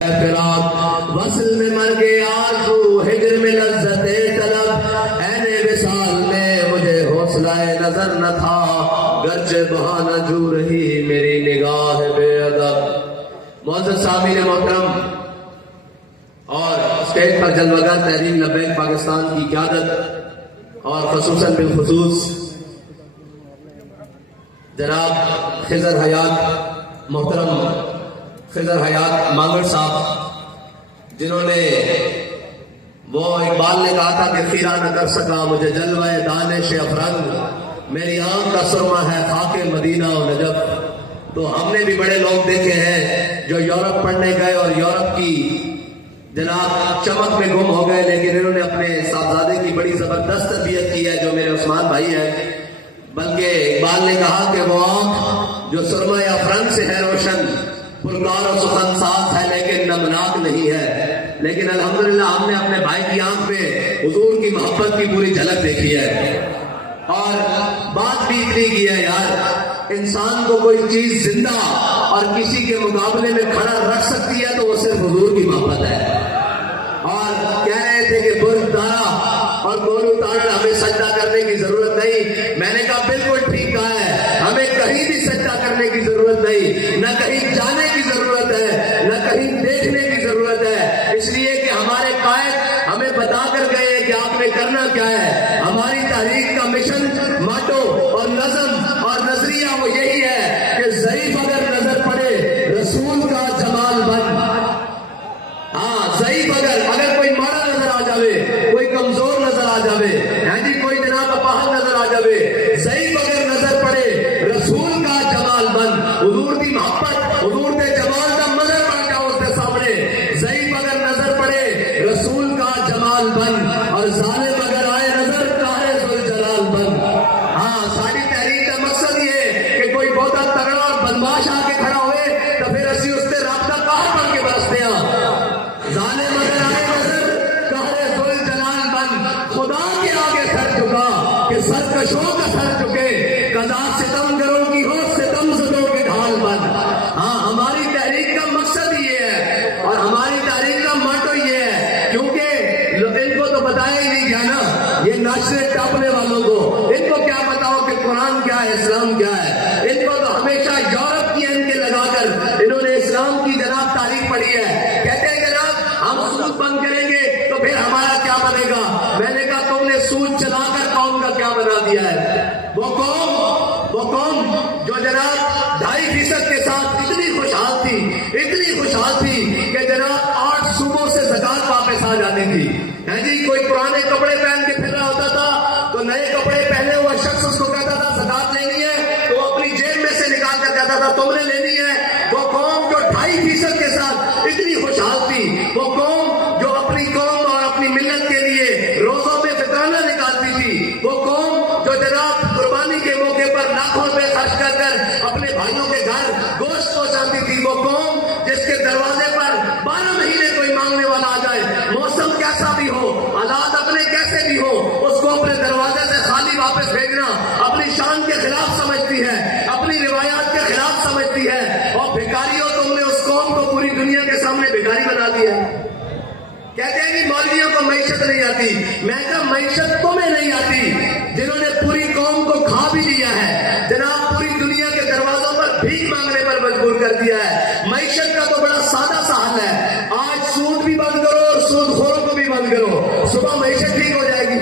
وصل میں مر گیا تو ہجر میں لذت طلب عین وصال میں مجھے حوصلہ نظر نہ تھا گرچہ بہانہ جو رہی میری نگاہ بے ادب۔ معزز سامعین محترم اور اسٹیج پر جلوگر تحریک لبیک پاکستان کی قیادت اور خصوصاً بالخصوص جناب خضر حیات محترم خضر حیات مانگڑ صاحب، جنہوں نے وہ اقبال نے کہا تھا کہ خیرہ نہ کر سکا مجھے جلوہ دانش افرنگ، میری آنکھ کا سرمہ ہے خاک مدینہ و نجف۔ تو ہم نے بھی بڑے لوگ دیکھے ہیں جو یورپ پڑھنے گئے اور یورپ کی جناب چمک میں گم ہو گئے، لیکن انہوں نے اپنے صاحبزادے کی بڑی زبردست تربیت کی ہے جو میرے عثمان بھائی ہیں۔ بلکہ اقبال نے کہا کہ وہ آنکھ جو سرمہ افرنگ سے ہے روشن، پرکار و سخن ساز ہے لیکن نمناک نہیں ہے، لیکن الحمدللہ ہم نے اپنے بھائی کی آنکھ میں حضور کی محبت کی پوری جھلک دیکھی ہے۔ اور بات بھی اتنی کی ہے یار، انسان کو کوئی چیز زندہ اور کسی کے مقابلے میں کھڑا رکھ سکتی ہے تو وہ صرف حضور کی محبت ہے۔ اور کہہ رہے تھے کہ برج تارا اور گولو تارا ہمیں سجدہ کرنے کی ضرورت نہیں، میں نے کہا بالکل ٹھیک کہا ہے، ہمیں کہیں بھی سجدہ کرنے کی ضرورت نہیں، نہ کہیں جانے کی ضرورت ہے، نہ کہیں دیکھنے کی ضرورت ہے، اس لیے کہ ہمارے قائد ہمیں بتا کر گئے کہ آپ نے کرنا کیا ہے۔ ہماری تحریک کا مشن، ماٹو اور نظم اور نظریہ وہ یہی ہے کہ ضعیف اگر نظر پڑے رسول کا جمال بن۔ ہاں ضعیف اگر کوئی مارا نظر آ جاوے، کوئی کمزور نظر آ جاوے، ہاں جی کوئی جناب اپاہج نظر آ جاوے، ضعیف اگر نظر پڑے رسول کا جمال بن۔ حضور کی محبت، حضور کے جمال کا نظر پڑ جاؤ اس کے سامنے، ضعیف اگر نظر پڑے رسول کا جمال بن، اور ظالم اگر آئے نظر قاہر ذوالجلال بن۔ ہاں ساری تحریک کا مقصد یہ ہے کہ کوئی بہت تگڑا اور بدماش آ کے کھڑا ہوئے تو پھر اسی اس سے رابطہ قاہر بن کے برستے ہیں۔ ظالم اگر آئے نظر قاہر ذوالجلال بن، خدا کے آگے سر جھکا کہ سرکشوں کا سر جھکے، قضا ستم گروں کی ہو ستم زدوں کے ڈھال بن۔ ہاں ہماری تحریک کا مقصد یہ ہے اور ہماری تحریک کا موٹو یہ ہے، کیونکہ ان کو تو بتایا ہی نہیں گیا نا، یہ ناشرے ٹاپنے والوں کو ان کو کیا بتاؤ کہ قرآن کیا ہے، اسلام کیا ہے۔ ان کو تو ہمیشہ یورپ کی اینکیں لگا کر انہوں نے اسلام کی جناب تاریخ پڑھی ہے، کہتے ہیں جناب ہم سود بند کریں گے تو پھر ہمارا کیا بنے گا۔ میں نے کہا تم نے سود چلا کر قوم کا کیا بنا دیا ہے۔ وہ قوم جو جناب 2.5% کے ساتھ اتنی خوشحال تھی کہ جناب 8 صوبوں سے زکات واپس آ جاتی تھی۔ ہے جی کوئی پرانے کپڑے پہن کے پھر رہا ہوتا تھا تو نئے کپڑے پہنے ہوا شخص اس کو کہتا تھا زکات لینی ہے تو وہ اپنی جیب میں سے نکال کر کہتا تھا تم نے لینی ہے۔ وہ قوم جو 2.5% کے ساتھ اتنی خوشحال تھی، وہ قوم جو اپنی قوم اور اپنی ملت کے لیے روزوں میں فطرانہ نکالتی تھی، وہ قوم جو جناب قربانی کے موقع پر لاکھوں روپے خرچ کر کر اپنے بھائیوں کے گھر گوشت پہنچاتی تھی، وہ قوم جس کے دروازے پر 12 مہینے کوئی مانگنے والا آ جائے، موسم کیسا بھی ہو، حالات اپنے کیسے بھی ہو، اس کو اپنے دروازے سے خالی واپس بھیجنا اپنی شان کے خلاف سمجھتی ہے، اپنی روایات کے خلاف سمجھتی ہے۔ اور بھکاریوں تم نے اس قوم کو پوری دنیا کے سامنے بھکاری بنا دیا ہے۔ کہتے ہیں کہ مولویوں کو معیشت نہیں آتی، میں کہا معیشت تمہیں نہیں آتی جنہوں نے پوری قوم کو کھا بھی دیا ہے، جناب پوری دنیا کے دروازوں پر بھیک مانگنے پر مجبور کر دیا ہے۔ معیشت کا تو بڑا سادہ سا حل ہے، آج سود بھی بند کرو اور سود خوروں کو بھی بند کرو، صبح معیشت ٹھیک ہو جائے گی۔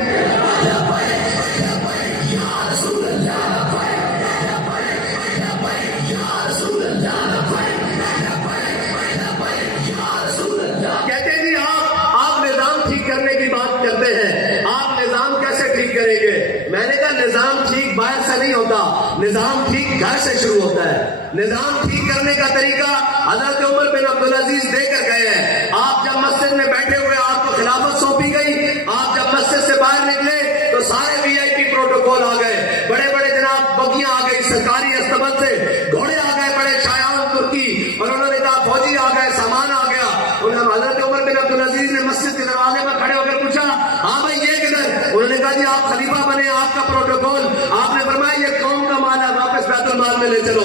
کہتے ہیں جی آپ نظام ٹھیک کرنے کی بات کرتے ہیں، آپ نظام کیسے ٹھیک کریں گے؟ میں نے کہا نظام ٹھیک باہر سے نہیں ہوتا، نظام ٹھیک گھر سے شروع ہوتا ہے۔ نظام ٹھیک کرنے کا طریقہ حضرت عمر بن عبدالعزیز دے کر گئے ہیں۔ آپ جب مسجد میں بیٹھے ہوئے آپ کو خلافت سونپی گئی، آپ جب مسجد سے باہر نکلے تو سارے VIP پروٹوکول آ گئے، بڑے بڑے جناب بگیاں آ گئی سرکاری استبل سے، گھوڑے آ گئے بڑے شایان ترکی، اور انہوں نے کہا فوجی آ گئے، سامان آ گیا۔ حضرت عمر بن عبدالعزیز نے مسجد کے دروازے پر کھڑے ہو کر پوچھا ہاں بھائی یہ کدھر؟ انہوں نے کہا جی آپ خلیفہ بنے، آپ کا پروٹوکول۔ آپ نے فرمایا یہ قوم کا مال ہے، واپس بیت المال میں لے چلو۔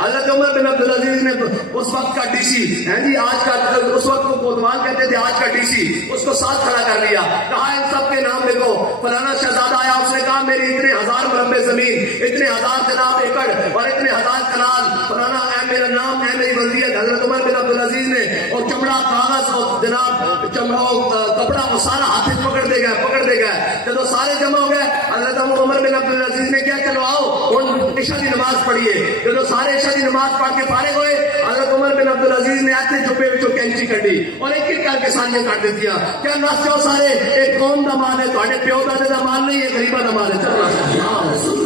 حضرت عمر بن عبدالعزیز نے اس وقت کا ڈی سی جی آج کا اس وقت کو کوتوال کہتے تھے, آج کا ڈی سی, اس کو ساتھ کھڑا کر لیا. کہا ان سب کے نام لکھو. فلانا شہزادہ آیا, اس نے کہا میری اتنے ہزار مربع زمین, اتنے ہزار جناب ایکڑ اور اتنے ہزار کنال, فلانا اے میرا نام, اے میری وصیت. حضرت عمر بن عبدالعزیز نے اور چمڑا کاغذ اور جناب کپڑا وہ سارا ہاتھ پکڑ دے گئے. جب سارے جمع ہو گئے, حضرت عمر بن عبدالعزیز نے کیا, چلو آؤ عشاء کی نماز پڑھیے. جب سارے عشاء کی نماز پڑھ کے فارغ ہوئے, حضرت عمر بن عبدالعزیز نے ایسے چھپے وچوں کینچی کڈی اور ایک ایک کر کے سانجے کٹ دیتی. کیا نس جاؤ سارے, ایک قوم دا مال ہے, تھوڑے پیو دادے دا مال نہیں ہے, غریباں دا مال ہے. چلو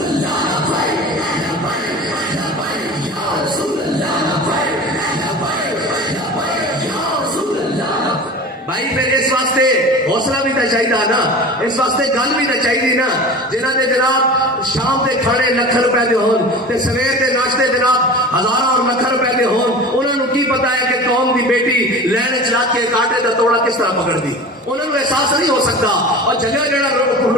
بھائی پھر اس واسطے حوصلہ بھی تو چاہیے نا, اس واسطے گل بھی تو چاہیے نا. جنہوں نے جناب شام کے کھانے لکھ روپے دے ہون تے سویر کے ناشتے جناب ہزار اور لکھ روپے دے ہون, انہوں نے کی پتا ہے کہ قوم کی بیٹی لین چلا کے کاٹے کا توڑا کس طرح پکڑ دی. انہوں نے احساس نہیں ہو سکتا. اور جگہ جڑا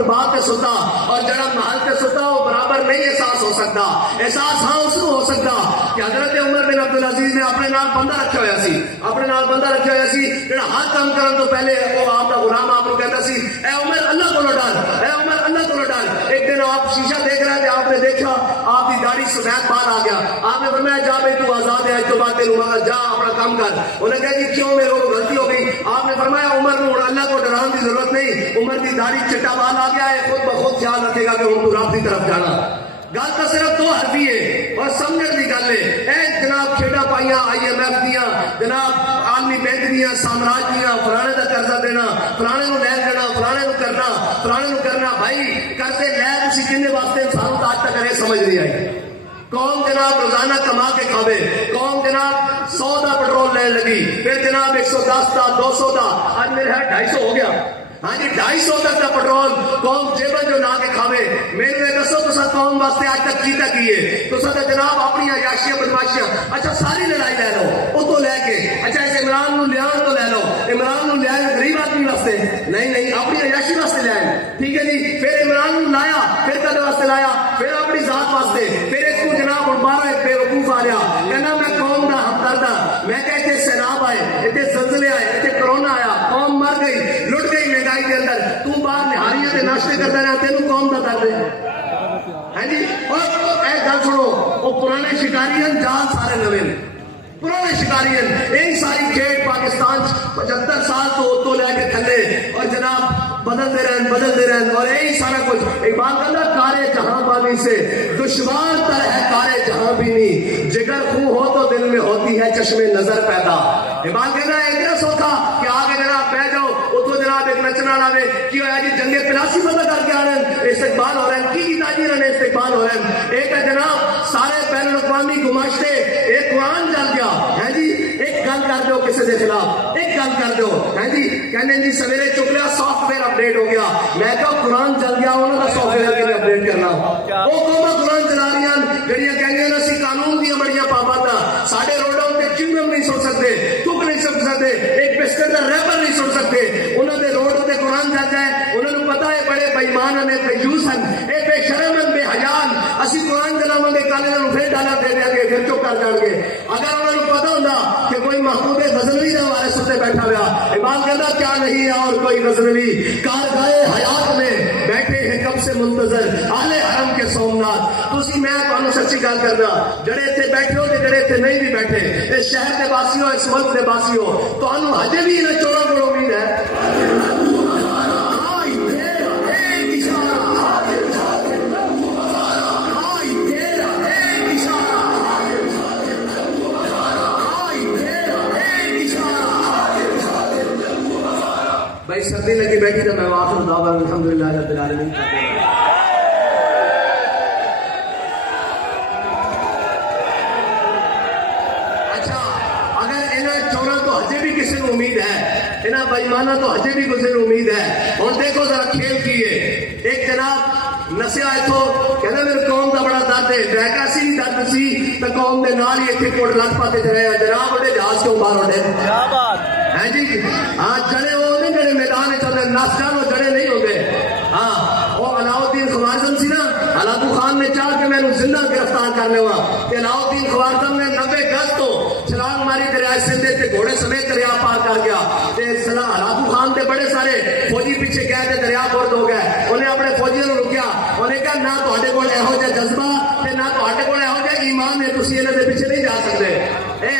بات پہ ستا اور جڑا محل پہ ستا وہ برابر نہیں احساس ہو سکتا. احساس ہاں اس کو ہو سکتا کہ حضرت عمر بن عبدالعزیز نے اپنے نال بندہ رکھا ہوا سی, اپنے نال بندہ رکھا ہوا سی جڑا ہر کام کرن تو پہلے وہ آپ کا غلام آپ کو کہتا سی, اے عمر اللہ کو ڈر, اے عمر اللہ کو ڈر. ایک دن آپ شیشہ دیکھ رہے تھے, آپ نے دیکھا آپ کی داڑھی سفید بال آ گیا. آپ نے فرمایا جا بھائی تو آزاد ہے, آج تو بات تیروں جا اپنا کام کر. انہوں نے کہا جی کیوں, میرے کو غلطی ہو گئی. آپ نے فرمایا عمر کو اللہ کو ڈران کی ضرورت نہیں, عمر کی داڑھی چٹا بال آ گیا ہے, خود بخود خیال رکھے گا کہ ہم تو رب کی طرف جانا. گل تو صرف دو حرفی ہے اور سمجھنے کی گل ہے. اے جناب کھیڈا پائیاں IMF دیا, جناب عالمی بینک دیا, سامراج دیا, فلانے کا قرضہ دینا, فلانے کو لین دینا, فلانے کو کرنا, فلانے کو کرنا. بھائی قرضے لے تھی کھنے واسطے سانوں تو آج تک یہ سمجھ نہیں آئی. قوم جناب روزانہ کما کے کھاوے, قوم جناب 100 کا پٹرول لین لگی, پھر جناب 110 کا 200 کا, آج میرے ہے 250 ہو گیا. ہاں جی 250 تک کا پٹرول قوم جیبن جو لا کے کھاوے. میرے دسو تو قوم واسطے آج تک کیتا کیے تو جناب اپنی عیاشیاں بدماشیاں اچھا ساری لڑائی لے لو وہ تو لے کے, اچھا اس عمران نو لیا تو لے لو, عمران نو لیا غریب آدمی واسطے نہیں اپنی عیاشی واسطے لے آئے, ٹھیک ہے جی. پھر عمران نو لایا, پھر کد واسطے لایا, پھر اپنی ذات واسطے. پھر اس کو جناب بارہ ایک بے وقوف آ رہا کہنا میں قوم کا ہمدرد ہاں. میں کہ اتنے سیلاب آئے, اتنے زلزلے آئے, اتنے کرونا آیا, قوم مر گئی, لٹ گئی مہنگائی کے اندر, تو باہر نہاریاں تے ناشتے کرتا رہا, تینوں قوم کا درد ہے. ہاں جی اور اے گل سنو, وہ پرانے شکاری ہیں, جال سارے نوے, پرانے شکاری ہیں. یہی ساری کھیڈ پاکستان 75 سال تو لے کے تھلے اور جناب بدلتے رہن اور یہی سارا کچھ. اقبال کہتا کارے جہاں بانی سے دشوار تر ہے کارے جہاں بھی نہیں, جگر خون ہو تو دل میں ہوتی ہے چشمے نظر پیدا. اقبال کہتا ہے اتنا سوکھا کہ آگے جناب بہ جاؤ, اتو جناب ایک نچنا لاوے کی ہوا جی جنگ پلاسی فتح کر کے آ رہے ہیں, استقبال ہو رہے ہیں, کی تاجی رہے استقبال ہو رہے ہیں. ایک ہے جناب سارے بین الاقوامی گماشتے, ایک قرآن جل گیا ہے جی, ایک گل کر دو کسی کے خلاف, ایک گل کر دو ہے جی, کہنے جی سویرے چک لیا سافٹ ویئر اپڈیٹ ہو گیا. میں کہا قرآن چل گیا, انہوں کا سافٹ ویئر کے لیے اپڈیٹ کرنا. وہ قوما قرآن چلا رہی ہیں جڑیاں کہیں گے اسی قانون دیا بڑیاں پابنداں, سارے روڈوں پہ چنگم نہیں سن سکتے, تک نہیں سن سکتے, ایک بسکٹ کا ریپر نہیں سن سکتے. انہوں نے روڈ پہ قرآن چل جائے, انہوں نے پتا ہے بڑے بےمان ہیں, بےجوس ہیں, اے بے شرم ہیں, بے حیان. اسی قرآن چلاو گے کالے پھر ڈالا دے دیں گے, پھر چپ کر جان گے. اگر انہوں نے پتا ہوتا کہ کوئی محبوب غزنوی نے ہمارے ستے بیٹھا ہوا, اقبال کہتا کیا نہیں ہے اور کوئی غزنوی کارگاہ حیات میں بیٹھے ہیں کب سے منتظر اہل حرم کے سومنات. تسی میں تمہیں سچی گل کرنا, جڑے اتنے بیٹھے ہو جڑے اتنے نہیں بھی بیٹھے, اس شہر کے باسی ہو, اس ملک کے باسی ہو, تمہیں ہجے بھی انہیں چوروں کو امید ہے. بھائی سردی لگی بیٹھی تو میں آخر دعویٰ الحمدللہ رب العالمین. اچھا اگر انہیں چوروں تو ہجے بھی کسی کو امید ہے, انہیں بےمانہ تو ہجے بھی کسی کو امید ہے. اور دیکھو ذرا کھیل کیے, ایک جناب نسیا اتو کہنا میرے قوم کا بڑا درد ہے, ڈیکا سی درد سی تو قوم کے نال ہی اتنے کوٹ لگ پاتے چلے ہیں. جناب اڈے جہاز کیوں باہر اڈے ہیں جی, ہاں جڑے وہ نہیں جڑے میدان چلتے نس جان, وہ جڑے نہیں ہوتے. ہاں وہ علاؤ الدین خوارزم سی نا, علاقو خان نے چاہ کے میں زندہ گرفتار کرنے ہوا کہ علاؤدین خوارزم نے 90 گز تو چھلانگ ماری دریائے سندھ تے گھوڑے سمیت دریا پار کر گیا تے ہلاکو خان تے بڑے سارے فوجی پیچھے گئے تے دریا بورد ہو گئے انہیں اپنے فوجیوں نے رکیا انہیں کہا نہ تہاڈے کول ایہو جہا جذبہ تے نہ تہاڈے کول ایہو جہا ایمان ہے تسی انہاں دے پیچھے نہیں جا سکتے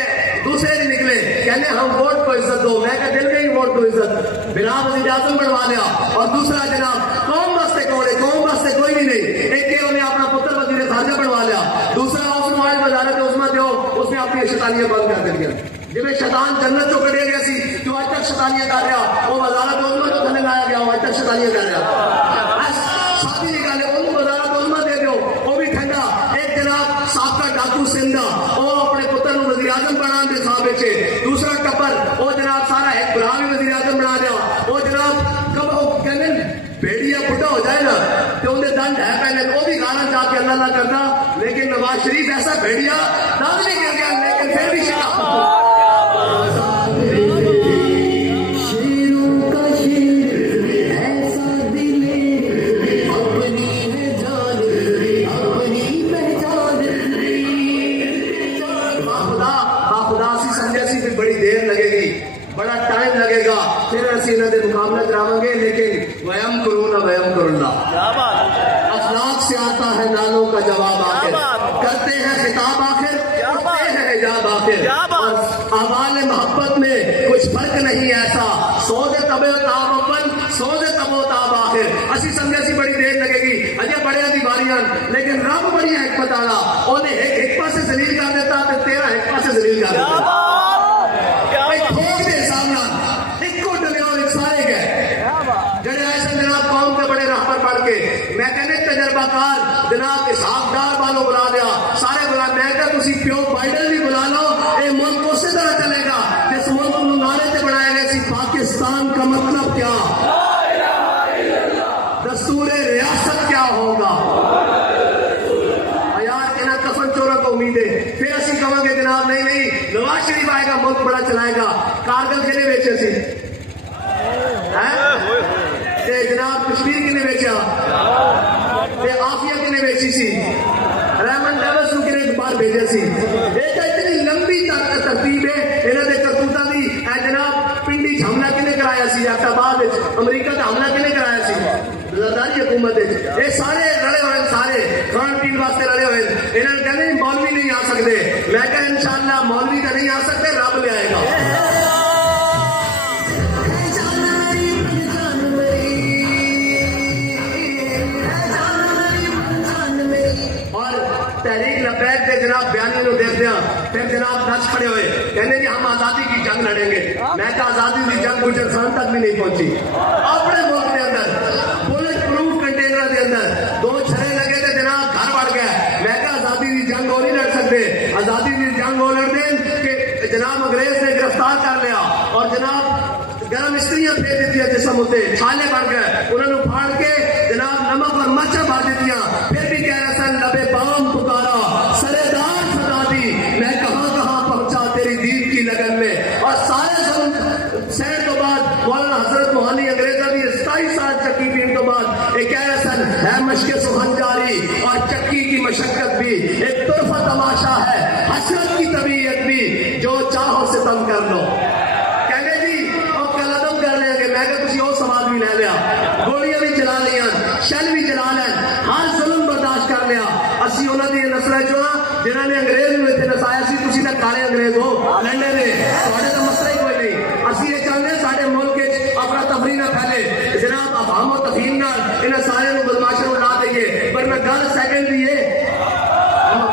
دوسرے نہیں نکلے کہنے ہم ووٹ کو عزت دو میں کہا دل گئی ووٹ کو عزت بنا وزیر اعظم بنوا لیا اور دوسرا جناب قوم واسطے کون ہے قوم واسطے کوئی بھی نہیں ایک کہ انہیں اپنا پتر وزیر خارجہ بنوا لیا دوسرا اس معاہد وزارت عظمیٰ دیو اس نے اپنی شیطانیاں بند کر دیا جب شیطان جنت چو کٹے گیا سی جو آج تک شیطانیاں کر رہا وہ وزارت عظمیٰ تو تھلے لایا گیا وہ آج تک شیطانیاں کر رہا ساتھی نکالے ان وزارت عظمیٰ دے دیو وہ بھی ٹھنڈا ایک جناب سابقہ ڈاکو سندھا وہ اپنے پتر نو وزیر اعظم بنا دے خواب چھے دوسرا ٹپر وہ جناب سارا ایک برا بھی وزیر اعظم بنا دیا وہ جناب کب وہ کہنے بیڑیا بڑھا ہو جائے نا تو انہیں دن ہے پہلے وہ بھی گانا چاہ کے اللہ اللہ کرتا لیکن نواز شریف ایسا بیڑیا دن نہیں گر گیا لیکن پھر بھی شکا بڑی دیر لگے گی بڑا ٹائم لگے گا پھر اسی انہوں نے مقابلہ کراؤں گے لیکن ویم کرون ویم کرنا اخلاق سے آتا ہے نالوں کا جواب آخر کرتے ہیں خطاب آخر اٹھتے ہیں حجاب آخر اور اعمال محبت میں کچھ فرق نہیں ایسا سوز تب تاب اول سوز تب تاب آخر اسی سمجھے سی بڑی دیر لگے گی اجے بڑے دی باریاں لیکن رب بڑی حکمت والا انہیں ایک پاسے ذلیل کر دیتا تے تیرا ایک پاسے ذلیل کر دیتا میں کہنے تجربہ کار جناب اسحاق ڈار والوں بلا دیا سارے بلا میں کہا تسی پیو بائیڈن بھی بلا لو اے ملک اسی طرح چلے گا جس ملک کو نعرے سے بنائے گئے سی پاکستان کا مطلب کیا دستور ریاست کیا ہوگا یار انہیں کفن چورا کو امید ہے پھر اسی کہاں گے جناب نہیں نہیں نواز شریف آئے گا ملک بڑا چلائے گا کارگل کے لیے بیچے سی جناب کشمیر کے لیے بیچا آفیہ کے لیے بیچی سی ریمن ڈیوس کے لیے باہر بھیجا سی ایک اتنی لمبی ترتیب ہے انہوں نے کرتوتا دی جناب پنڈی حملہ کے لیے کرایا سی آباد امریکہ کا حملہ کے لیے کرایا سی زرداری حکومت یہ سارے لڑے ہوئے سارے کھان پین واسطے لڑے ہوئے انہوں نے کہنے مولوی نہیں آ سکتے میں کہا انشاءاللہ مولوی کا نہیں آ سکتے رب لے آئے گا تحریک لبیک کے جناب بیانی کو دیکھتے ہیں پھر جناب نچ کھڑے ہوئے کہنے کہ ہم آزادی کی جنگ لڑیں گے میں کہا آزادی کی جنگ گلجستان تک بھی نہیں پہنچی اپنے ملک کے اندر بلٹ پروف کنٹینر کے اندر 2 چھرے لگے تھے جناب گھر بڑھ گئے میں کہا آزادی کی جنگ وہ نہیں لڑ سکتے آزادی کی جنگ وہ لڑ دیں کہ جناب انگریز نے گرفتار کر لیا اور جناب گرم استریاں پھیر دیتی جسم ہوتے چھالے بڑھ گئے انہوں نے پھاڑ کے جناب نمک اور مرچا بھر دیتی پھر بھی کہہ رہا سن لبے بام پکارا سرے دار سدا دی میں کہاں کہاں پہنچا تیری دین کی لگن میں اور سارے سیر تو بعد مولانا حضرت موہانی انگریزہ بھی 27 سال چکی پین تو بعد ایک کہہ رہا سن ہے مشق سخن جاری اور چکی کی مشقت بھی ایک طرفہ تماشا ہے حسرت کی طبیعت بھی جو چاہو سے تم کر لو کہنے جی اور قلعدم کر لیں گے میں کہ کسی اور سوال بھی لے لیا گولیاں بھی چلا لیا شل بھی چلا لیں ہر ظلم برداشت کر لیا اسی انہوں نے نسل جو جنہوں نے انگریز میں تھے نسایا سی تسی نہ کالے انگریز ہو لنڈے نے تھوڑے تو مسئلہ ہی کوئی نہیں اسی یہ چاہتے ہیں سارے ملک کے اپنا تفریح نہ پھیلے جناب افہام و تفہیم نہ انہیں سارے بدماشوں کو لا دئیے پر میں گل سیکنڈ دیے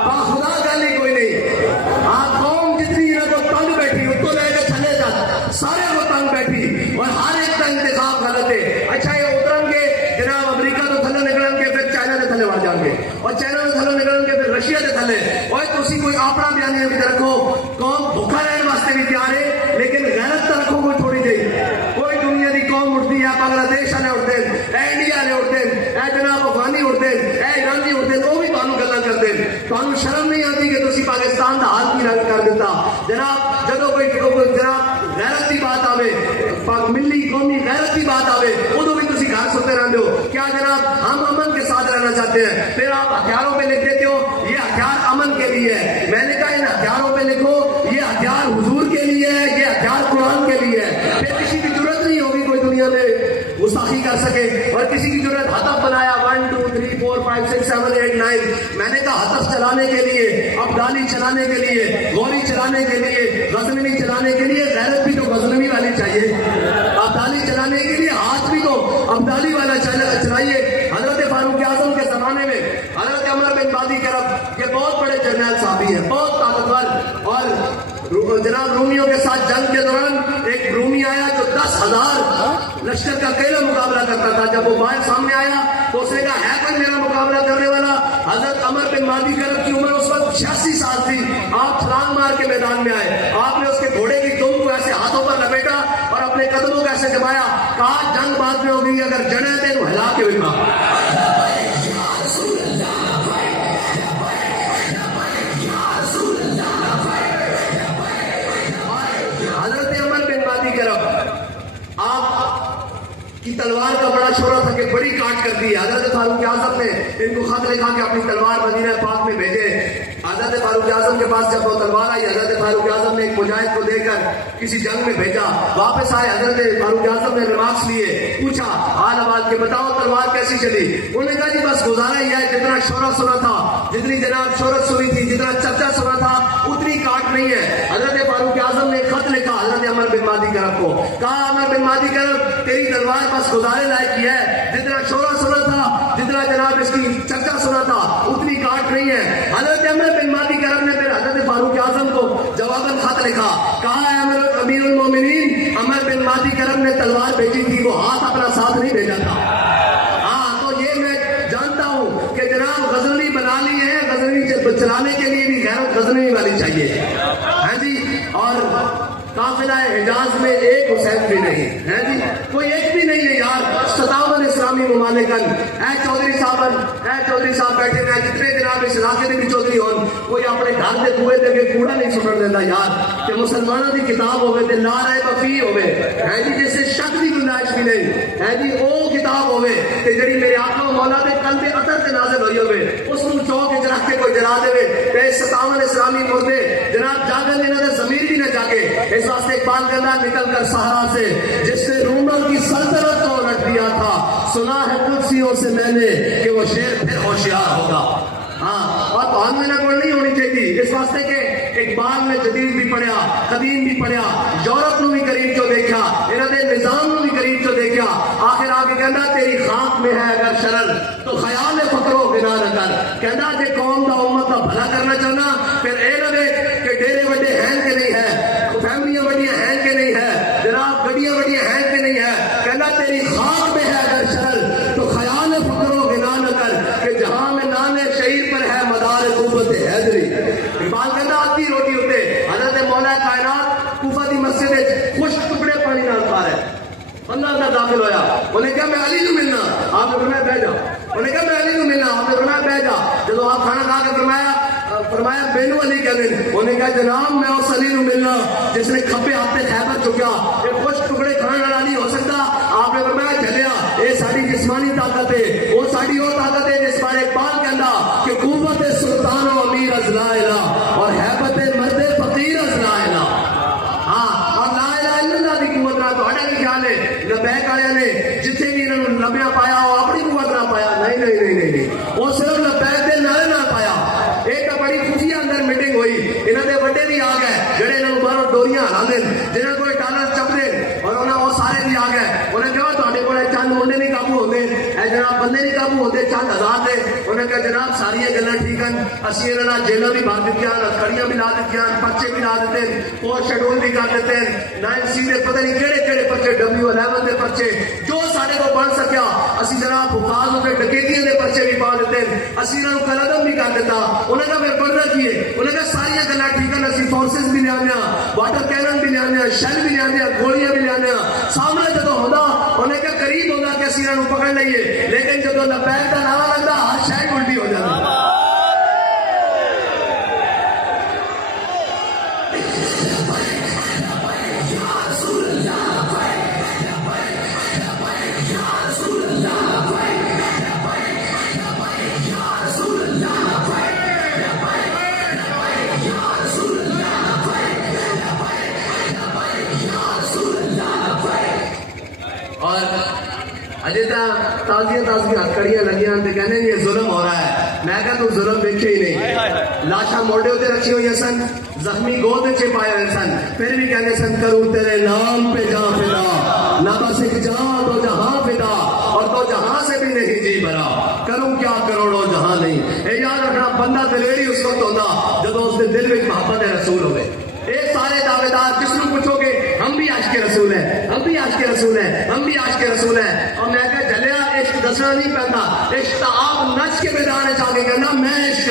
باخدا گل ہی کوئی نہیں آپ قوم جتنی انہیں کو تنگ بیٹھی اس کو لے کے تھلے تک سارے کو تنگ بیٹھی اور ہر ایک کا انتخاب غلط ہے اچھا یہ اترن گے جناب امریکہ تو تھلے نکلن کے پھر چائنا کے تھلے بڑھ جان گے اور چائنا کے تھلے نکلن کے پھر رشیا کے تھلے اور تسی کوئی اپنا بیانیہ بھی رکھو قوم بھوکا رہنے واسطے بھی تیار ہے لیکن غیرت تو رکھو کوئی تھوڑی جی کوئی دنیا کی قوم اٹھتی ہے بنگلہ دیش والے اٹھتے ہیں اے انڈیا والے اٹھتے ہیں اے جناب افغانی اٹھتے ہیں اے ایرانی اٹھتے ہیں وہ بھی تمہیں گلا کرتے ہیں تمہیں شرم نہیں آتی کہ تسی پاکستان کا حال کی رنگ کر دیتا جناب جدو کوئی جناب غیرت کی بات آوے ملی قومی غیرت کی بات آوے ادو بھی تسی گھر سوتے رہتے ہو کیا جناب ہم امن کے ساتھ رہنا چاہتے ہیں پھر آپ ہتھیاروں پہ لکھ دیتے ہو کر سکے. اور کسی کی ضرورت ہدف بنایا 1 2 3 4 5 6 7 8 9. میں نے کہا ہدف چلانے کے لیے, ابدالی چلانے کے لیے, غوری چلانے کے لیے, غزنوی چلانے کے لیے غیرت بھی تو غزنوی والی چاہیے. ابدالی چلانے کے لیے ہاتھ بھی تو ابدالی والا چلائیے. حضرت فاروق اعظم کے زمانے میں حضرت عمر بن بادی کرب یہ بہت بڑے جرنیل صحابی ہیں, بہت طاقتور. اور جناب رومیوں کے ساتھ جنگ کے دوران ایک رومی آیا جو 10,000 لشکر کا اکیلا مقابلہ کرتا تھا. جب وہ باہر سامنے آیا تو اس نے کہا ہے کون میرا مقابلہ کرنے والا؟ حضرت عمر بن بادی کرب کی عمر اس وقت 86 سال تھی. آپ چھلانگ مار کے میدان میں آئے, آپ نے اس کے گھوڑے کی دم کو ایسے ہاتھوں پر لپیٹا اور اپنے قدموں کو ایسے دبایا, کہا جنگ بعد میں ہوگی, اگر جڑیں تھے تو ہلا کے بکا. کی تلوار کا بڑا شورا تھا کہ بڑی کاٹ کر دی. حضرت فاروق اعظم نے ان کو خط لکھا کہ اپنی تلوار مدینہ پاک میں بھیجے. حضرت فاروق اعظم کے پاس جب وہ تلوار آئی, حضرت فاروق اعظم نے ایک مجاہد کو دے کر کسی جنگ میں بھیجا. واپس آئے, حضرت فاروق اعظم نے ریمارکس لیے, پوچھا حال آباد کے بتاؤ تلوار کیسی چلی. انہوں نے کہا جی بس گزارا ہی ہے, جتنا شورا سنا تھا, جتنی جناب شہرت سنی تھی, جتنا چرچا سنا تھا, اتنی کاٹ نہیں ہے. حضرت فاروق اعظم نے ایک خط لکھا حضرت عمر بن مادی کرب کو, کہا عمر بن مادی کرب تیری تلوار بس گزارے لائق کی ہے, جتنا شورا سنا تھا, جتنا جناب اس کی چرچا سنا تھا, اتنی کاٹ نہیں ہے. حضرت عمر بن مادی کرب نے پھر حضرت فاروق اعظم کو جواباً خط لکھا, کہا امیر المومنین عمر بن مادی کرب نے تلوار بھیجی تھی, وہ ہاتھ اپنا ساتھ نہیں بھیجا تھا. ہاں تو یہ میں جانتا ہوں کہ جناب غزنوی بنا لی ہے, غزنوی چلانے کے لیے بھی غیرت غزنوی والی چاہیے. ہاں جی, اور قافلہ حجاز میں ایک حسین بھی نہیں ہے جی, کوئی ایک بھی نہیں ہے یار. 57 اسلامی ممالکن اے چودھری صاحب بیٹھے ہیں, جتنے جناب اس علاقے میں بھی چودھری ہون, کوئی اپنے گھر کے کنویں دے کے کوڑا نہیں سٹن دیتا یار, کہ مسلمانوں کی کتاب ہوئے تے لا رہے بفی ہوئے ہے جی, جس سے شک کی گنجائش بھی نہیں ہے جی. وہ کتاب ہوئے کہ جڑی میرے آقا و مولا دے قلب اطہر تے نازل ہوئی ہوئے, اس کو چوک وچ رکھ کے کوئی جلا دے تے 57 اسلامی مردے جناب جاگن انہاں دے ضمیر بھی نہ جاگے. اس واسطے اقبال کہنا نکل کر صحرا سے جس نے رومن کی سلطنت کو الٹ دیا تھا, سنا ہے قدسیوں سے میں نے کہ وہ شیر پھر ہوشیار ہوگا. ہاں, اور تو ہم نہ کوئی نہیں ہونی چاہیے. اس واسطے کہ اقبال نے جدید بھی پڑھیا, قدیم بھی پڑھیا, یورپ نو بھی قریب چو دیکھا, انہاں دے نظام نو بھی قریب چو دیکھا. آخر آ کے کہنا تیری خاک میں ہے اگر شرر تو خیال فکر و بنا نہ کر. کہنا جے قوم دا امت دا بھلا کرنا چاہنا, پھر اے نہ دیکھ کہ ڈیرے وڈے ہیں کہ نہیں ہے, فیملیاں بڑیاں ہیں کہ نہیں ہے, جناب گڈیاں بڑیاں ہیں کہ نہیں ہے. کہنا تیری خاک میں ہے اگر شرر تو خیال فکر و بنا نہ کر, کہ جہاں میں نان شہید پر ہے مدار قوت حیدری. اقبال کہنا آدھی روٹی ہوتے حضرت مولا کائنات کوفہ دی مسجد خشک ٹکڑے پانی نال پا رہے, بندہ اندر داخل ہویا, انہیں کہا میں علی نو ملنا, آپ نے فرمایا بیٹھ جا. انہیں کہا میں علی نو ملنا, آپ نے فرمایا بیٹھ جا. جب آپ کھانا کھا کے فرمایا بینو علی کہنے, انہیں کہا جناب میں اس علی نو ملنا جس نے کھپے ہاتھ تے خیبر چکیا, ایک خوش ٹکڑے کھانے والا نہیں ہو سکتا. آپ نے فرمایا چلیا, یہ ساری جسمانی طاقت ہے, وہ ساری وہ طاقت ہے جس پر اقبال کہنا کہ قوت سلطان و امیر از لا الہ اور حیبت مرد فقیر از لا الہ. ہاں, اور لا الہ الا اللہ دی قوت نہ تو ہٹا کی خیال ہے لبیک والے نے جتنے بھی انہوں نے لبیاں پایا وہ اپنی قوت نہ پایا, نہیں, وہ صرف لبیک دے نعرے نہ پایا. ایک بڑی خفیہ اندر میٹنگ ہوئی, انہوں نے بڑے بھی آ گئے جڑے انہوں باہر ڈوریاں ہلا دیں, جنہوں کو ڈالر چپ دیں, اور انہوں وہ سارے بھی آ گئے. انہیں کہا تھوڑے کو چند منڈے نہیں قابو ہوتے, اے جناب بندے نہیں قابو ہوتے, چند ہزار دے. انہیں کہا جناب ساری گلاں ٹھیک ہیں, اسی انہوں نے جیلاں بھی بھر دیتی ہیں, کڑیاں بھی لا دیتی ہیں, پرچے بھی لا دیتے ہیں, اور شیڈول بھی کر دیتے ہیں, 9C دے پتہ نہیں کہڑے پرچے, W11 دے پرچے, جو سارے کو بن سکیا اسی جناب حفاظ ہو کے ڈکیتیاں دے پرچے بھی پا دیتے ہیں, اسی انہوں نے قلعدم بھی کر دیتا. انہیں کہا پھر پڑھنا کیے, انہیں کہا ساری گلاں ٹھیک ہیں, اسی فورسز بھی لے آنے, واٹر کینن بھی لے آنے, شیل بھی لے آنے, گولیاں بھی لے آنے. سامنے جدو ہوتا انہیں کہا قریب ہوگا کہ اسی انہوں پکڑ لئیے, لیکن جدو لبیک کا نعرہ لگتا ہر شاید الٹی ہو جاتا. اجے تازیاں کڑیاں لگیاں تے کہنے یہ ظلم ہو رہا ہے. میں کہا تو ظلم دیکھے ہی نہیں. لاشاں موڈے ہوتے رکھی ہوئی سن, زخمی گود چ پائے ہوئے سن, پھر بھی کہتے سن کروں تیرے نام پہ جاں فدا, نہ بس ایک جہاں تو جہاں فدا, اور تو جہاں سے بھی نہیں جی بھرا, کروں کیا کروڑوں جہاں نہیں. اے یاد رکھنا بندہ دلیری اس وقت ہوتا جب اس کے دل میں محبت رسول ہوئے. یہ سارے دعوے دار جس کو پوچھو گے ہم بھی عاشق رسول ہیں, ہم بھی عاشق رسول ہیں, ہم بھی عاشق رسول ہیں. اور میں کہ جلیا عشق دسنا نہیں پہنتا, عشق آپ نچ کے میدان چاہ کے کہنا میں عشق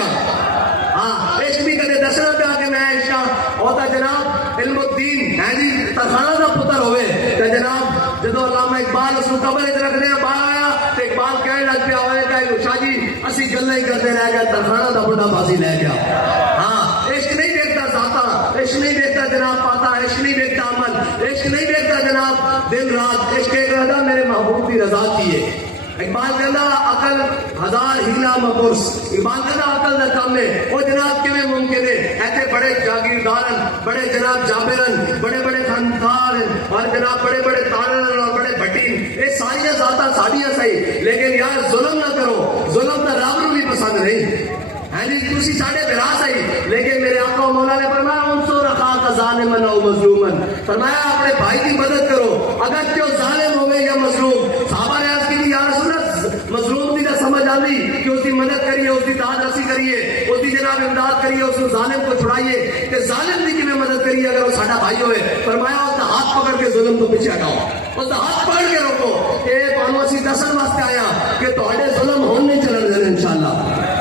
ہاں, عشق بھی کدے دسنا پہ آ کے میں عشق ہوتا. جناب علم الدین ہے جی ترخانہ کا پتر ہوئے تو جناب جدو علامہ اقبال اس کو قبر رکھنے باہر آیا تو اقبال کہنے لگ پیا ہوئے کہ شاہ جی اسی گلیں ہی کرتے رہ گئے, ترخانہ کا بڑا بازی لے گیا. ہاں عشق نہیں دیکھتا ذاتا, عشق نہیں دیکھتا جناب پاتا, عشق نہیں دیکھتا عمل, عشق نہیں دیکھتا جناب دن رات. عشق ایک رضا میرے محبوب کی رضا کی ہے. اقبال کہنا عقل ہزار ہیلا مپرس, اقبال کہنا عقل نہ کم ہے وہ جناب کیویں ممکن ہے. ایسے بڑے جاگیردارن, بڑے جناب جابرن, بڑے بڑے خاندان اور جناب بڑے بڑے تارن اور بڑے بھٹین, یہ ساری ذاتاں ساڈیاں صحیح, لیکن یار ظلم نہ کرو, ظلم تو رب نوں بھی پسند نہیں ہے جی. تسی ساڈے بھرا صحیح, لیکن میرے آقا و مولا نے فرمایا انصر اخاک ظالما او مظلوما, فرمایا اپنے بھائی کی مدد کرو اگر کہ وہ ظالم ہوئے یا مظلوم. صحابہ نے عرض کی یا رسول اللہ مظلوم کی نہ سمجھ آتی کہ اس کی مدد کریے, اس کی داد رسی کریے, اس کی جناب امداد کریے, اس کو ظالم کو چھڑائیے کہ ظالم کی میں مدد کریے اگر وہ ساڈا بھائی ہوئے. فرمایا اس کا ہاتھ پکڑ کے ظلم کو پیچھے ہٹاؤ, اس کا ہاتھ پکڑ کے روکو. یہ تمہیں اسی دسن واسطے آیا کہ تھوڑے ظلم ہون نہیں چلن دینے انشاءاللہ.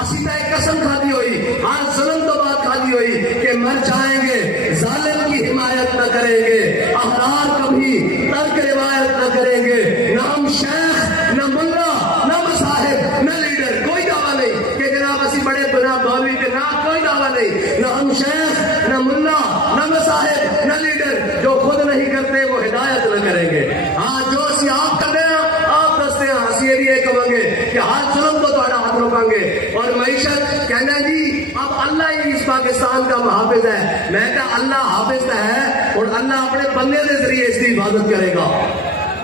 اسی طرح ایک قسم کھادی ہوئی, ہر ظلم تو بات کھادی ہوئی کہ مر جائیں گے, ظالم کی حمایت نہ کریں گے, احرار کبھی ترک روایت نہ کریں گے. نہ ہم شیخ, نہ ملا, نہ مصاحب, نہ لیڈر, کوئی دعویٰ نہیں کہ جناب اسی بڑے جناب مولوی کے نام, کوئی دعویٰ نہیں. نہ ہم شیخ, نہ ملا, نہ مصاحب, نہ لیڈر. جو خود نہیں کرتے وہ ہدایت نہ کریں گے. ہاں جو اسی آپ کر رہے ہیں آپ دستے ہیں, اسی یہ بھی یہ کہیں گے کہ ہر ظلم کو تھوڑا ہاتھ روکیں گے. اور معیشت کہنا جی اب اللہ ہی اس پاکستان کا محافظ ہے. میں کہا اللہ حافظ ہے اور اللہ اپنے بندے کے ذریعے اس کی حفاظت کرے گا.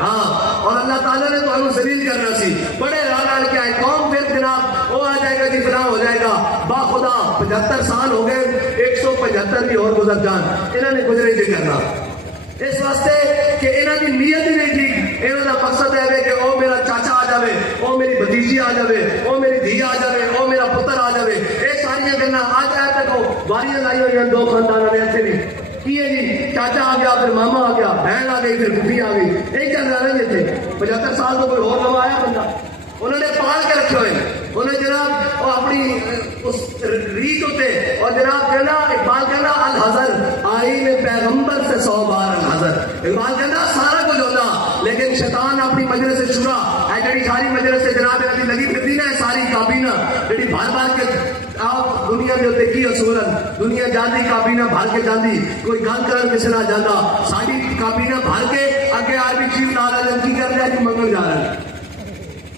ہاں اور اللہ تعالیٰ نے تو ہمیں ذلیل کرنا سی, بڑے رال کیا ہے قوم, پھر جناب وہ آ جائے گا جی فلاں ہو جائے گا. با خدا 75 سال ہو گئے, 175 بھی اور گزر جان, انہوں نے گزرے جی کرنا اس واسطے کہ انہوں کی نیت ہی نہیں ٹھیک. انہوں کا مقصد ہے کہ او میرا چاچا آ جائے, او میری بھتیجی آ جائے, او میری دھی آ جائے, او میرا پتر آ جائے. یہ ساری گلا آج آئے تک باریاں لائی ہوئی ہیں دو خاندانوں نے ایسے بھی کی ہے جی. چاچا آ گیا, پھر ماما آ گیا, بہن آ گئی, پھر پھوپھی آ گئی. یہی چل رہا ہے تھے 75 سال تو کوئی اور نہ آیا بندہ. انہوں نے پال کے رکھے ہوئے, انہوں نے جناب وہ اپنی اس ریت ہوتے. اور جناب کہنا اقبال کہنا الحذر آئین پیغمبر سے 100 بار الحذر. اقبال کہنا سارا کچھ ہوتا لیکن شیطان اپنی مجلس شورا ہے جڑی ساری مجلس سے جناب لگی پھرتی نا, ساری کابینہ جڑی بھر بھر کے آپ دنیا کے اتنے کی اصول دنیا جاندی کابینہ بھر کے جاندی, کوئی گل کرن کسی نہ جانا. ساری کابینہ بھر کے اگے آرمی چیف نال کی کر رہا جی منگل جا رہے ہیں,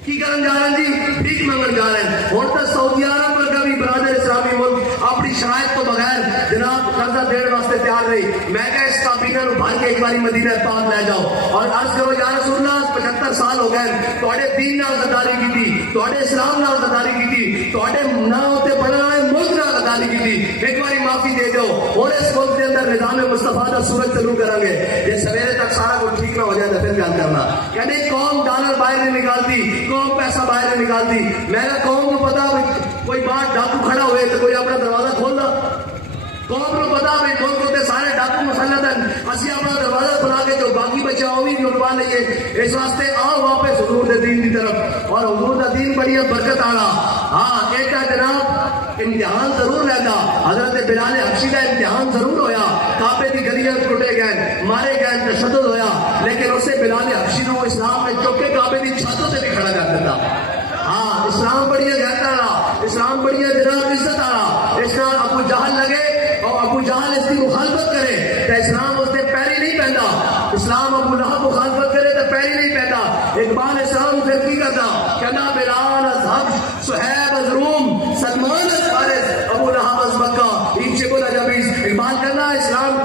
کی کرن جا رہے ہیں جی بھیک منگل جا رہے ہیں. ہوں تو سعودی عرب پر کبھی برادر اسلامی ملک اپنی شرائط کو بغیر جناب قرضہ دینے واسطے تیار نہیں. میں کہ اس کابینہ کو بھر کے ایک باری مدینہ پاک لے جاؤ اور عرض کرو یا رسول اللہ 75 سال ہو گئے تھوڑے دین نال غداری کی تھی, تھوڑے اسلام نال غداری کی تھی, تھوڑے نہ ہوتے بڑھنے والے ملک نال غداری کی تھی, ایک باری معافی دے دو. اور اس ملک کے اندر نظام مصطفیٰ کا سورج چلو کریں گے. یہ سویرے تک سارا کچھ ٹھیک نہ ہو جائے تو پھر بیان کرنا. یعنی قوم ڈالر باہر نہیں نکالتی, قوم پیسہ باہر نہیں نکالتی. میں نے قوم کو پتا کوئی بات ڈاکو کھڑا ہوئے تو کوئی اپنا دروازہ کھول دا. قوم کو پتا بھائی ملک ہوتے سارے ڈاکو مسلط ہیں, اسی اپنا دروازہ کھلا کے جو باقی بچے وہ بھی لٹوا لیں. اس واسطے آؤ واپس حضور دے دین کی طرف, اور حضور دا دین بڑی برکت آنا. ہاں ایک جناب امتحان ضرور رہتا, حضرت بلال حبشی کا امتحان ضرور ہویا, کعبے کی گلیاں ٹوٹے گئے, مارے گئے, تشدد ہویا, لیکن اسے بلال حبشی کو اسلام نے چوک کے کعبے کی چھتوں سے بھی کھڑا کر دیتا. ہاں اسلام بڑی رہتا رہا, اسلام بڑی جناب عزت آ رہا. اسلام ابو جہل لگے اور ابو جہل اس کی مخالفت کرے تو اسلام اس نے پیری نہیں پہنتا. اسلام ابو لہب مخالفت کرے تو پیری نہیں پہنتا. اقبال اسلام پھر کی کرتا, کہنا بلال از حبش, صہیب از روم, سلمان از فارس, ابو لہب از مکہ, ایچے کو نجابیس. اقبال کرنا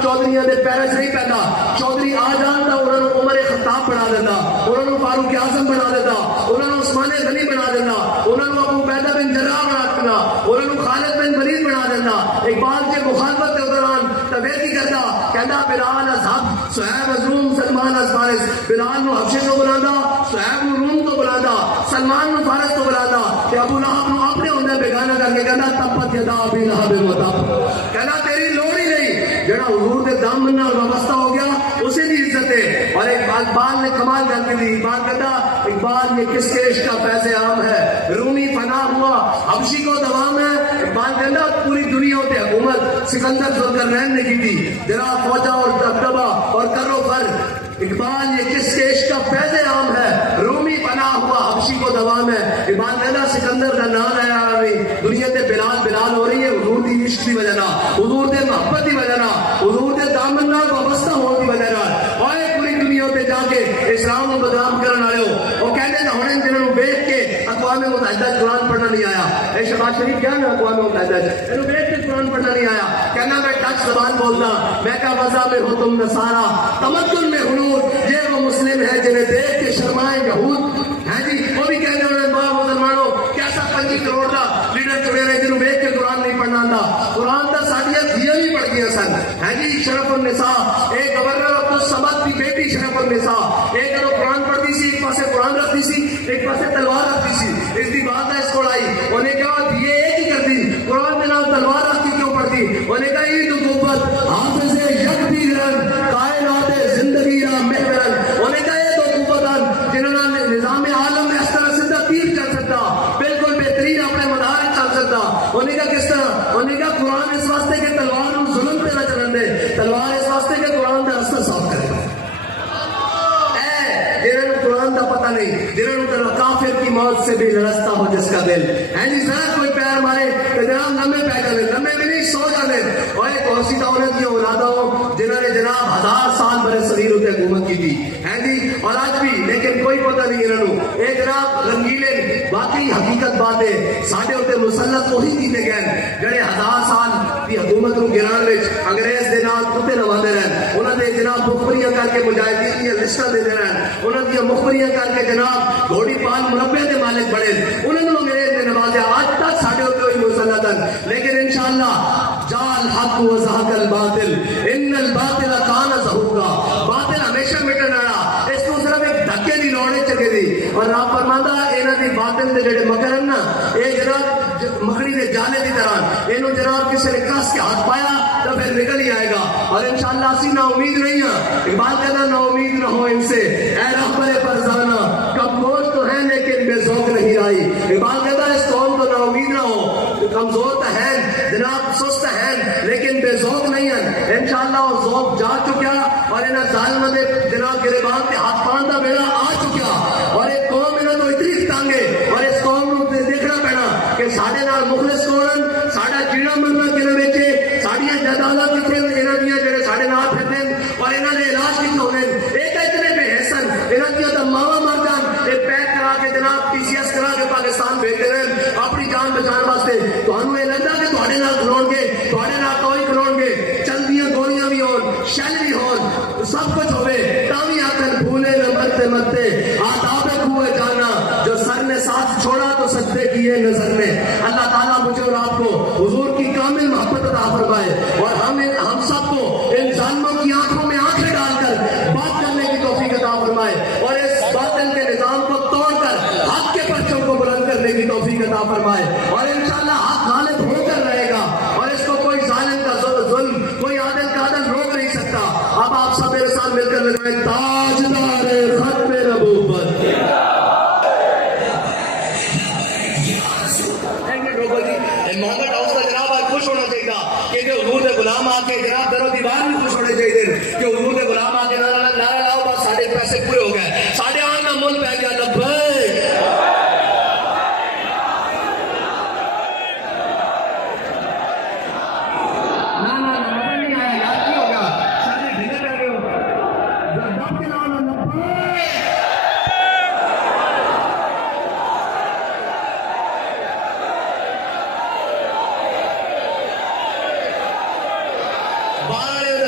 چودھریاں دے پیرس نہیں پہنتا. چودھری آ جانتا انہوں نے عمر خطاب بنا دیتا, انہوں نے فاروق اعظم بنا دیتا, انہوں نے عثمان غنی بنا دیتا, انہوں نے ابو عبیدہ بن جراح بنا دیتا, انہوں نے خالد بن ولید بنا دیتا. اقبال کے مخالفت کے دوران طبیعت کی کرتا کہتا بلال اصحاب صہیب از روم سلمان از فارس, بلال نو حبشے کو بلادا, صہیب نو روم کو بلادا, سلمان نو فارس کو بلادا, کہ ابو لہب نو اپنے ہوندے بیگانہ کر کے کہتا تبت یدا ابی لہب وتب, کہتا تیری لوڑ ہی نہیں, جڑا حضور دے دامن نال وابستہ ہو گیا اسے دی عزت ہے. اور اقبال نے کمال کر کے دی, اقبال کہتا اقبال یہ کس کے عشق کا فیض عام ہے, رومی فنا ہوا حبشی کو دوام ہے. اقبال کہتا پوری دنیا ہوتے حکومت سکندر ذوالقرنین نے کی تھی, جناب فوجا اور دبدبہ اور کرو فر. اقبال یہ کس کے عشق کا فیض عام ہے, رومی فنا ہوا حبشی کو دوام ہے. اقبال کہتا سکندر کا نام ہے دنیا تے بلال بلال ہو رہی ہے حضور دی عشق دی وجہ نہ, حضور دے محبت دی وجہ نہ, حضور دے دامن نال وابستہ ہون دی وجہ نہ. اور پوری دنیا تے جا کے اسلام کو بدنام کرن والے ہو, وہ کہتے ہیں ہن جنہاں نوں دیکھ کے اقوام متحدہ قرآن پڑھنا نہیں آیا. اے شہباز شریف کیا نا اقوام متحدہ انہوں دیکھ کے قرآن پڑھنا نہیں آیا, کہنا میں ٹچ زبان بولنا, میں کہا وضع میں ہو تم نصارا, تمدن میں ہنور, یہ وہ مسلم ہے جنہیں دیکھ کے شرمائے یہود. ہیں جی وہ بھی کہنے والے با مسلمانوں کیسا 25 کروڑ کا لیڈر چڑے رہے جنہوں دیکھ کے قرآن نہیں پڑھنا آتا. قرآن کا ساڈیاں دھیاں بھی پڑھ گیا سن. ہیں جی شرف النساء, ایک گورنر عبد الصمد کی بیٹی شرف النساء, ایک جب قرآن پڑھتی سی ایک پاسے قرآن رکھتی سی ایک پاسے تلوار رکھتی سی. اس کی بات ہے اس کو آئی, انہیں کہا یہ ایک ہی کرتی قرآن کے نام تلوار رکھتی کیوں پڑھتی. انہیں کہا عید قوت حافظ یک پیرن کائنات زندگی را محورن. انہیں کہا یہ دو قوتان جنہوں نے نظام عالم میں اس طرح سیدھا تیر چل سکتا, بالکل بہترین اپنے مدار چل سکتا. انہیں کہا کس طرح, انہیں کہا قرآن اس واسطے کہ تلوار نو ظلم پہ نہ چلن دے, تلوار اس واسطے کہ قرآن کا راستہ صاف کرے. جنہوں قرآن کا پتہ نہیں, جنہوں کافر کی موت سے بھی لرزتا ہو جس کا دل. ہیں جی ذرا کوئی پیر مارے کہ جناب لمبے پہ جانے, لمبے بھی نہیں سو جانے. اور ایک ایسی دولت کی اولادہ ہو جنہوں نے جناب 1000 سال برے صغیر ہوتے حکومت کی تھی. ہیں جی اور آج بھی, لیکن کوئی پتہ نہیں انہوں اے جناب رنگیلے باقی حقیقت بات ہے ساڈے ہوتے مسلط وہی کیتے گئے جڑے 1000 سال کی حکومت کو گران وچ انگریز دے نال کتے لواندے رہن. انہاں دے جناب مخبریاں کر کے مجاہدین دی لسٹاں دے رہن, انہاں دی مخبریاں کر کے جناب گھوڑی پال مربے دے مالک بنے, انہاں نوں انگریز نے نوازیا. آج تک ساڈے ہوتے ہوئی مسلط ہیں, لیکن انشاءاللہ جال حق و زہق الباطل ان الباطل کان زہوقا. باطل ہمیشہ مٹن والا, اس کو صرف ایک دھکے دی لوڑ چکے دی. اور رب فرماندا انہاں دی باطل دے جڑے مکر ہیں نا, اے جناب مکڑی دے جالے دی طرح, اینو جناب کسی نے کس کے ہاتھ پایا تو پھر نکل ہی آئے گا. اور انشاءاللہ اسی نا امید نہیں ہیں. اقبال کہنا نا امید نہ ہو ان سے اے رہبر فرزانہ, کمزور تو ہے لیکن بے ذوق نہیں آئی. اقبال کہتا ہے اس قوم کو نا امید نہ ہو, کمزور تو ہے جناب, سست ہے لیکن بے ذوق نہیں ہے. انشاءاللہ وہ ذوق جا چکا اور انہیں ظالمہ دے جناب گریبان کے ہاتھ پان دا بیڑا آ چکا. اور ایک قوم انہیں تو اتنی تانگے, اور اس قوم کو دیکھنا پینا کہ ساڑھے نال مخلص کون, ساڑھا جیڑا مرنا کنے بیچے, ساڑھیاں جدالہ کتنے انہوں دیا جڑے ساڑھے نال پھرتے ہیں, اور انہوں نے علاج کتنے ہونے ایک اتنے بے حسن انہوں دیا تو ماما مر جان ایک پیک کرا کے جناب پی سی ایس کرا کے پاکستان بھیجتے رہے اپنی جان بچان واسطے. تو ہمیں یہ لگتا کہ تھوڑے نال کھلون گے, تھوڑے نال کوئی کھلون گے, چلدیاں گولیاں بھی ہون, شیل بھی ہون, سب کچھ ہوئے, تاوی آکر بھولے نہ مرتے مرتے آداب کوئے جانا, جو سر نے ساتھ چھوڑا تو سجدے کیے نظر میں. اللہ تعالیٰ مجھے اور آپ کو حضور کی کامل محبت عطا فرمائے, اور ہم سب کو ان ظالموں کی آنکھوں میں آنکھیں ڈال کر بات کرنے کی توفیق عطا فرمائے, اور اس باطل کے نظام کو توڑ کر حق کے پرچوں کو بلند کرنے کی توفیق عطا فرمائے. اور انشاءاللہ حق غالب ہو کر رہے گا, اور اس کو کوئی ظالم کا ظلم, کوئی عادل کا عدل روک نہیں سکتا. اب آپ سب میرے ساتھ مل کر لگائیں تاجدار ختم نبوت. محمد حوصلہ جناب آج خوش ہونا چاہیے کہ جو حضور کے غلام آ کے جناب در و دیوار بھی خوش ہونے چاہیے کہ حضور کے غلام آ کے نعرہ لاؤ بس ساڑھے پیسے پورے ہو گئے, ساڑھے آن کا مل پہ گیا لبیک.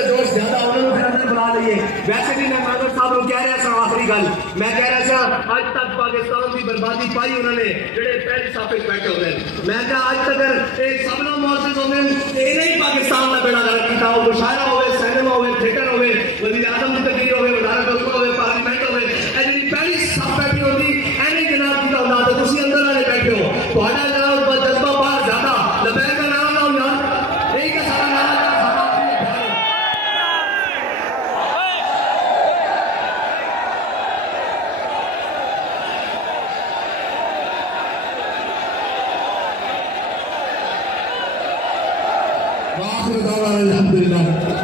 جوش زیادہ انہوں نے نے بلا لیے. ویسے بھی میں مانگڑ صاحب کو کہہ رہا سا آخری گل میں کہہ رہا سا اج تک پاکستان کی بربادی پائی انہوں نے جڑے پہلی صف وچ بیٹھے ہوئے میں کہا اج تک ایک سبنا معزز ہوندے یہ نہیں پاکستان کا بیڑا گرک کیتا ہو مشاعرہ ہوئے سینما ہوئے تھیٹر ہوئے وزیر اعظم کی تقریر ہوئے وزارت دفاع ہوئے پارلیمنٹ ہوئے اے جڑی پہلی صف بیٹھی ہوندی اینی جناب کیتا ہوندا تے تسی اندر والے بیٹھے ہو تہاڈا جناب جذبہ باہر زیادہ لبیک کا نام لاؤ یار یہی کا سارا نام واخر دعوانا الحمدللہ.